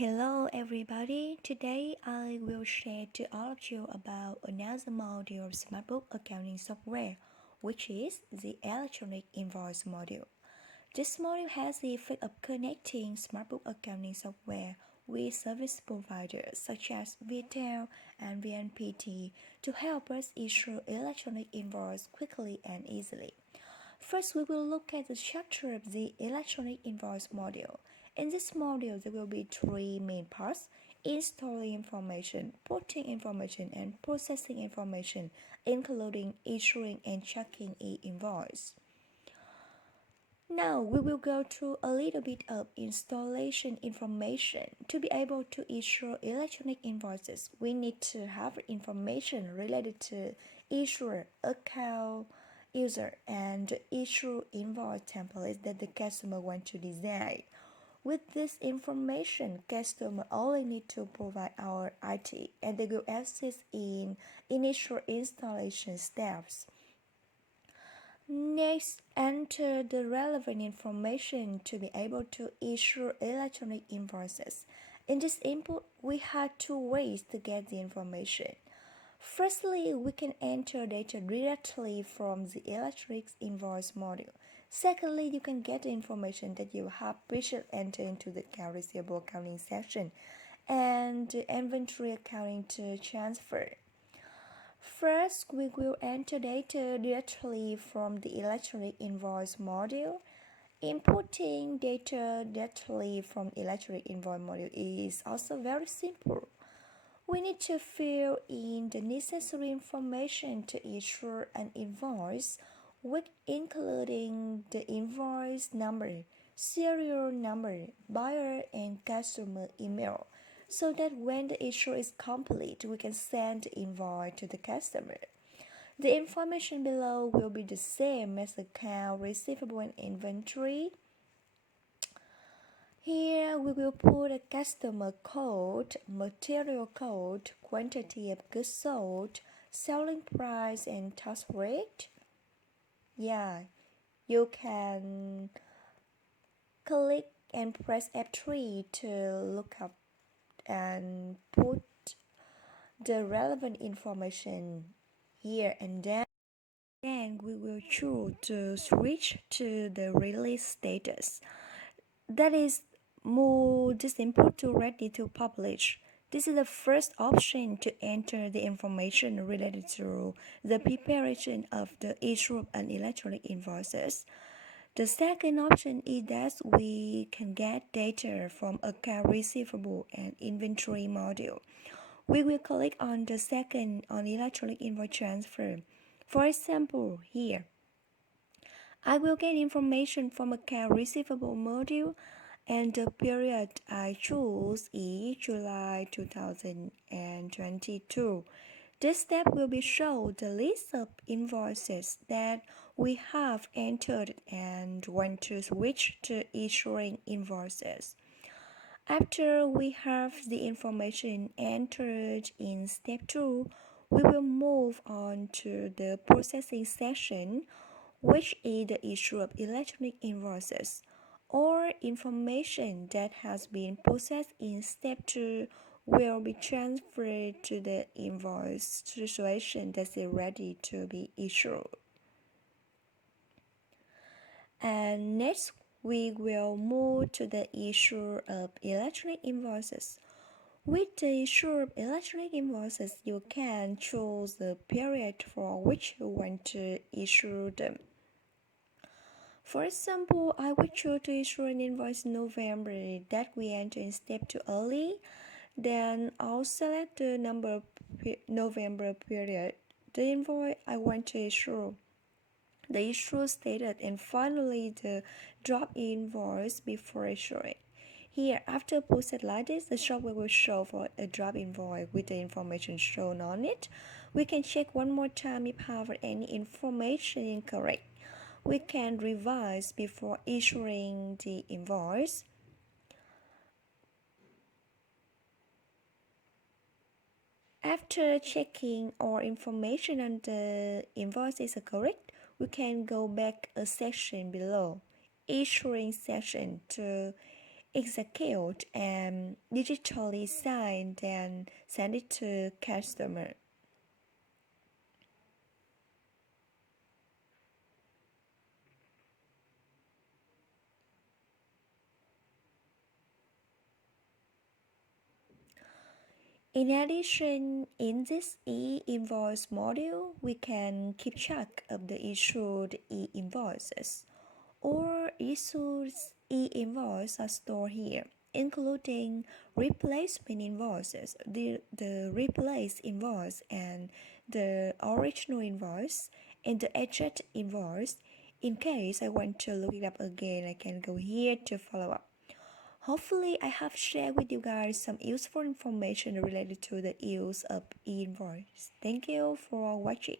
Hello everybody, today I will share to all of you about another module of SmartBook accounting software, which is the electronic invoice module. This module has the effect of connecting SmartBook accounting software with service providers such as Viettel and VNPT to help us issue electronic invoice quickly and easily. First, we will look at the structure of the electronic invoice module. In this module, there will be three main parts: installing information, putting information, and processing information, including issuing and checking e-invoice. Now, we will go through a little bit of installation information. To be able to issue electronic invoices, we need to have information related to issuer, account, user, and issue invoice templates that the customer wants to design. With this information, customer only need to provide our IT and they will assist in initial installation steps. Next, enter the relevant information to be able to issue electronic invoices. In this input, we have two ways to get the information. Firstly, we can enter data directly from the electronic invoice module. Secondly, you can get the information that you have previously entered into the account receivable accounting section and inventory accounting to transfer. First, we will enter data directly from the electronic invoice module. Inputting data directly from electronic invoice module is also very simple. We need to fill in the necessary information to issue an invoice, with including the invoice number, serial number, buyer and customer email, so that when the issue is complete, we can send the invoice to the customer. The information below will be the same as account receivable and inventory. Here we will put a customer code, material code, quantity of goods sold, selling price, and tax rate. You can click and press F3 to look up and put the relevant information here, and then we will choose to switch to the release status. That is move this input to ready to publish. This is the first option to enter the information related to the preparation of the issue of an electronic invoices. The second option is that we can get data from account receivable and inventory module. We will click on the second on electronic invoice transfer. For example, here, I will get information from account receivable module, and the period I choose is July 2022. This step will be show the list of invoices that we have entered and want to switch to issuing invoices. After we have the information entered in step 2, we will move on to the processing section, which is the issue of electronic invoices, or information that has been processed in step 2 will be transferred to the invoice situation that is ready to be issued. And next, we will move to the issue of electronic invoices. With the issue of electronic invoices, you can choose the period for which you want to issue them. For example, I will choose to issue an invoice in November that we enter in step 2 early. Then I'll select the number November period, the invoice I want to issue, the issue status, and finally the drop invoice before issuing. Here, after process like this, the software will show for a drop invoice with the information shown on it. We can check one more time if have any information incorrect. We can revise before issuing the invoice. After checking all information on the invoice is correct, we can go back a section below, issuing section, to execute and digitally sign and send it to customer. In addition, in this e-invoice module, we can keep track of the issued e-invoices. Or issued e-invoices are stored here, including replacement invoices, the replaced invoice and the original invoice and the edged invoice. In case I want to look it up again, I can go here to follow up. Hopefully, I have shared with you guys some useful information related to the use of e-invoice. Thank you for watching.